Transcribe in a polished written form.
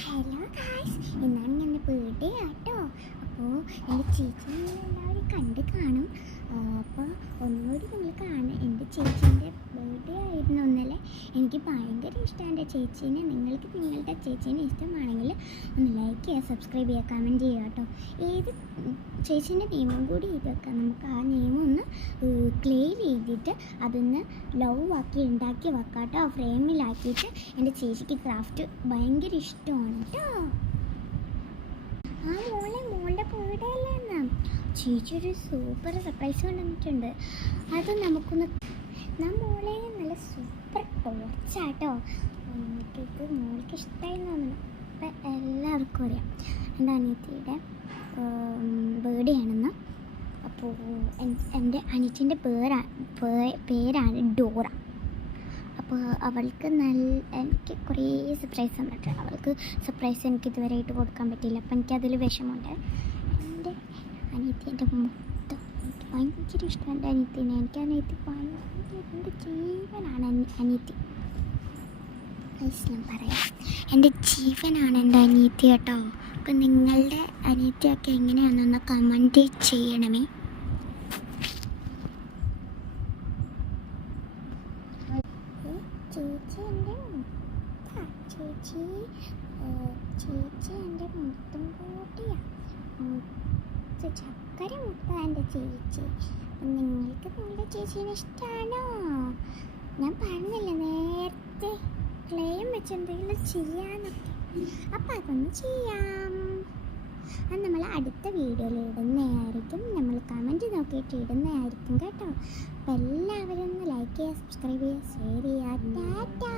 Hello guys, ഇന്നാണ് എൻ്റെ birthday ആട്ടോ. അപ്പോൾ എൻ്റെ ചേച്ചി എല്ലാവരും കണ്ട് കാണും. അപ്പോൾ ഒന്നുകൂടി നിങ്ങൾ കാണും. എൻ്റെ ചേച്ചീൻ്റെ ബർത്ത്ഡേ ആയിരുന്നു ഇന്നലെ. എനിക്ക് ഭയങ്കര ഇഷ്ടമാണ് എൻ്റെ ചേച്ചീനെ. നിങ്ങൾക്ക് നിങ്ങളുടെ ചേച്ചീനെ ഇഷ്ടമാണെങ്കിൽ ഒന്ന് ലൈക്ക് ചെയ്യുക, സബ്സ്ക്രൈബ് ചെയ്യുക, കമൻറ്റ് ചെയ്യുക കേട്ടോ. ഏത് ചേച്ചീൻ്റെ നെയിമും കൂടി എഴുതി വെക്കാം. നമുക്ക് ആ നെയിമൊന്ന് ക്ലെയിൽ ചെയ്തിട്ട് അതൊന്ന് ലവ് ആക്കി ഉണ്ടാക്കി വെക്കാം കേട്ടോ. ഫ്രെയിമിലാക്കിയിട്ട് എൻ്റെ ചേച്ചിക്ക് ക്രാഫ്റ്റ് ഭയങ്കര ഇഷ്ടമാണ് കേട്ടോ. ആ മോളുടെ ബർത്ത്ഡേയിലെന്നാ ചേച്ചി ഒരു സൂപ്പർ സർപ്രൈസ് കൊണ്ടുവന്നിട്ടുണ്ട്. അത് നമുക്കൊന്ന് മോളെ നല്ല സൂപ്പർ ടോർച്ചാട്ടോ. ഇത് മോൾക്ക് ഇഷ്ടമായി തോന്നുന്നു. അപ്പം എല്ലാവർക്കും അറിയാം എൻ്റെ അനിയത്തിയുടെ ബർത്ത്ഡേ ആണെന്ന്. അപ്പോൾ എൻ്റെ അനിയത്തിൻ്റെ പേരാണ് ഡോറ. അപ്പോൾ അവൾക്ക് എനിക്ക് കുറേ സർപ്രൈസ് തന്നിട്ടുണ്ട്. അവൾക്ക് സർപ്രൈസ് എനിക്ക് ഇതുവരെയായിട്ട് കൊടുക്കാൻ പറ്റിയില്ല. അപ്പം എനിക്കതിൽ വിഷമമുണ്ട്. എൻ്റെ അനിയത്തിൻ്റെ മൊത്തം എനിക്ക് ഭയങ്കര ഇഷ്ടം. എൻ്റെ അനിയത്തിനെ എനിക്ക് അനിയത്തി ഭയങ്കര എൻ്റെ ജീവനാണ്. അനിയത്തി ഞാൻ പറയാം, എൻ്റെ ജീവനാണ് എൻ്റെ അനിയത്തി കേട്ടോ. അപ്പം നിങ്ങളുടെ അനിയത്തിയൊക്കെ എങ്ങനെയാണെന്നൊന്ന് കമൻറ്റ് ചെയ്യണമേ. ചേച്ചി എൻ്റെ മുത്തും കൂട്ടിയാണ്. ചക്കര മുത്താണ് എൻ്റെ ചേച്ചി. നിങ്ങൾക്ക് നിങ്ങളുടെ ചേച്ചീനെ ഇഷ്ടമാണോ? ഞാൻ പറഞ്ഞില്ല നേരത്തെ ക്ലെയിം വെച്ച് എന്തെങ്കിലും ചെയ്യാന്നൊക്കെ. അപ്പം അതൊന്ന് ചെയ്യാം. അത് നമ്മൾ അടുത്ത വീഡിയോയിൽ ഇടുന്നതായിരിക്കും. നമ്മൾ കമൻറ്റ് നോക്കിയിട്ട് ഇടുന്നതായിരിക്കും കേട്ടോ. അപ്പം എല്ലാവരും ഒന്ന് ലൈക്ക് ചെയ്യുക, സബ്സ്ക്രൈബ് ചെയ്യുക, ഷെയർ ചെയ്യുക. ടാറ്റാ.